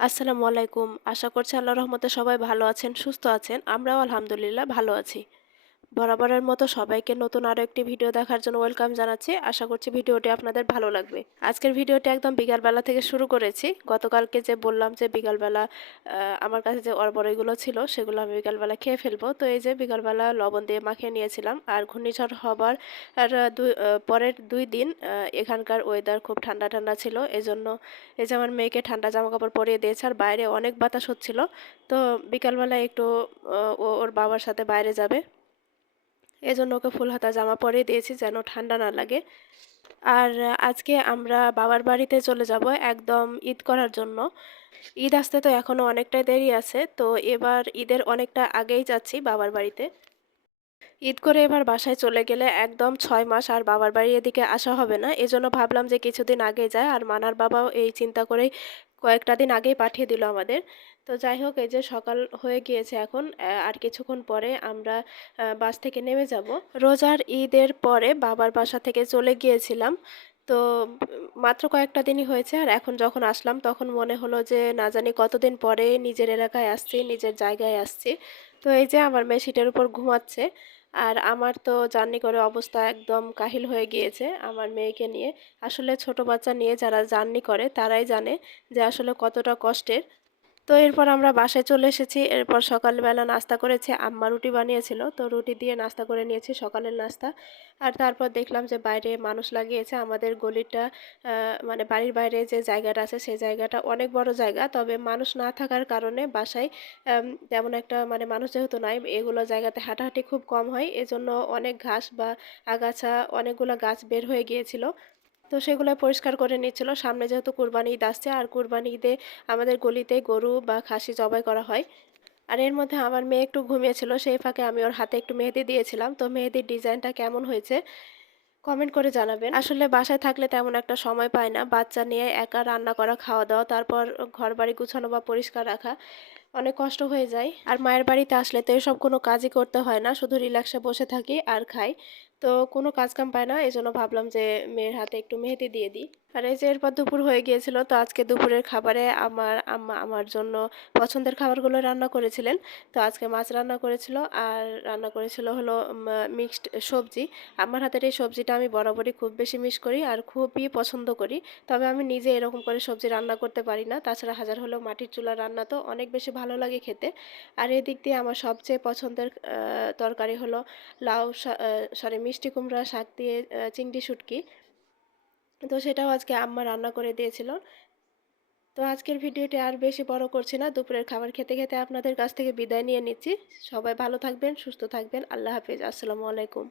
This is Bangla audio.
আসসালামু আলাইকুম। আশা করছি আল্লাহর রহমতে সবাই ভালো আছেন, সুস্থ আছেন। আমরাও আলহামদুলিল্লাহ ভালো আছি। বরাবরের মতো সবাইকে নতুন আরো একটি ভিডিও দেখার জন্য ওয়েলকাম জানাচ্ছি। আশা করছি ভিডিওটি আপনাদের ভালো লাগবে। আজকের ভিডিওটি একদম বিকালবেলা থেকে শুরু করেছি। গতকালকে যে বললাম যে বিকালবেলা আমার কাছে যে অরবড়াইগুলো ছিল সেগুলো আমি বিকালবেলা খেয়ে ফেলবো। তো এই যে বিকালবেলা লবণ দিয়ে মাখিয়ে নিয়েছিলাম। আর ঘূর্ণিঝড় হবার পরের ২ দিন এখানকার ওয়েদার খুব ঠান্ডা ঠান্ডা ছিল। এজন্য এই যে আমার মেয়েকে ঠান্ডা জামাকাপড় পরিয়ে দিয়েছে আর বাইরে অনেক বাতাস হচ্ছিল। তো বিকালবেলা একটু ও ওর বাবার সাথে বাইরে যাবে। এজন্য ওকে ফুল হাতা জামা পরিয়ে দিয়েছি যেন ঠান্ডা না লাগে। আর আজকে আমরা বাবার বাড়িতে চলে যাব একদম ঈদ করার জন্য। ঈদ আসতে তো এখনও অনেকটাই দেরি আছে, তো এবার ঈদের অনেকটা আগেই যাচ্ছি বাবার বাড়িতে। ঈদ করে এবার বাসায় চলে গেলে একদম ৬ মাস আর বাবার বাড়ি এদিকে আসা হবে না। এজন্য ভাবলাম যে কিছুদিন আগে যায়, আর মানার বাবাও এই চিন্তা করেই কয়েকটা দিন আগেই পাঠিয়ে দিল আমাদের। তো যাই হোক, এই যে সকাল হয়ে গিয়েছে এখন, আর কিছুক্ষণ পরে আমরা বাস থেকে নেমে যাব। রোজার ঈদের পরে বাবার বাসা থেকে চলে গিয়েছিলাম। তো মাত্র কয়েকটা দিনই হয়েছে, আর এখন যখন আসলাম তখন মনে হলো যে না জানি কতদিন পরে নিজের এলাকায় আসছি, নিজের জায়গায় আসছি। তো এই যে আমার মেয়ে সিটের উপর ঘুমাচ্ছে। আর আমার তো জার্নি করে অবস্থা একদম কাহিল হয়ে গিয়েছে আমার মেয়েকে নিয়ে। আসলে ছোট বাচ্চা নিয়ে যারা জার্নি করে তারাই জানে যে আসলে কতটা কষ্টের। তো এরপর আমরা বাসায় চলে এসেছি। এরপর সকালবেলা নাস্তা করেছি, আম্মা রুটি বানিয়েছিল, তো রুটি দিয়ে নাস্তা করে নিয়েছি সকালের নাস্তা। আর তারপর দেখলাম যে বাইরে মানুষ লাগিয়েছে আমাদের গলিটা, মানে বাড়ির বাইরে যে জায়গাটা আছে সেই জায়গাটা অনেক বড় জায়গা, তবে মানুষ না থাকার কারণে বাসায় তেমন একটা মানে মানুষ যেহেতু নাই, এগুলো জায়গাতে হাঁটাহাঁটি খুব কম হয়, এজন্য অনেক ঘাস বা আগাছা অনেকগুলো গাছ বের হয়ে গিয়েছিল। তো সেগুলো পরিষ্কার করে নিচ্ছিল। সামনে যেহেতু কুরবানি ঈদ আসছে, আর কুরবানি ঈদে আমাদের গলিতে গরু বা খাসি জবাই করা হয়। আর এর মধ্যে আমার মেয়ে একটু ঘুমিয়েছিল, সেই ফাঁকে আমি ওর হাতে একটু মেহেদি দিয়েছিলাম। তো মেহেদির ডিজাইনটা কেমন হয়েছে কমেন্ট করে জানাবেন। আসলে বাসায় থাকলে তেমন একটা সময় পাই না, বাচ্চা নিয়ে একা রান্না করা, খাওয়া দাওয়া, তারপর ঘরবাড়ি গুছানো বা পরিষ্কার রাখা অনেক কষ্ট হয়ে যায়। আর মায়ের বাড়িতে আসলে তো এসব কোনো কাজই করতে হয় না, শুধু রিল্যাক্সে বসে থাকি আর খাই। তো কোনো কাজ কাম পায় না, এজন্য ভাবলাম যে মেয়ের হাতে একটু মেহেদি দিয়ে দিই। আর এই যে এরপর দুপুর হয়ে গিয়েছিল, তো আজকে দুপুরের খাবারে আমার আম্মা আমার জন্য পছন্দের খাবারগুলো রান্না করেছিলেন। তো আজকে মাছ রান্না করেছিল, আর রান্না করেছিল হলো মিক্সড সবজি। আমার হাতের এই সবজিটা আমি বরাবরই খুব বেশি মিস করি আর খুবই পছন্দ করি। তবে আমি নিজে এরকম করে সবজি রান্না করতে পারি না, তাছাড়া হাজার হলেও মাটির চুলার রান্না তো অনেক বেশি ভালো লাগে খেতে। আর এদিক দিয়ে আমার সবচেয়ে পছন্দের তরকারি হলো সরি মিষ্টি কুমড়া শাক দিয়ে চিংড়ি শুটকি। তো সেটাও আজকে আম্মা রান্না করে দিয়েছিল। তো আজকের ভিডিওটি আর বেশি বড় করছি না, দুপুরের খাবার খেতে খেতে আপনাদের কাছ থেকে বিদায় নিয়ে নিচ্ছি। সবাই ভালো থাকবেন, সুস্থ থাকবেন। আল্লাহ হাফেজ। আসসালামু আলাইকুম।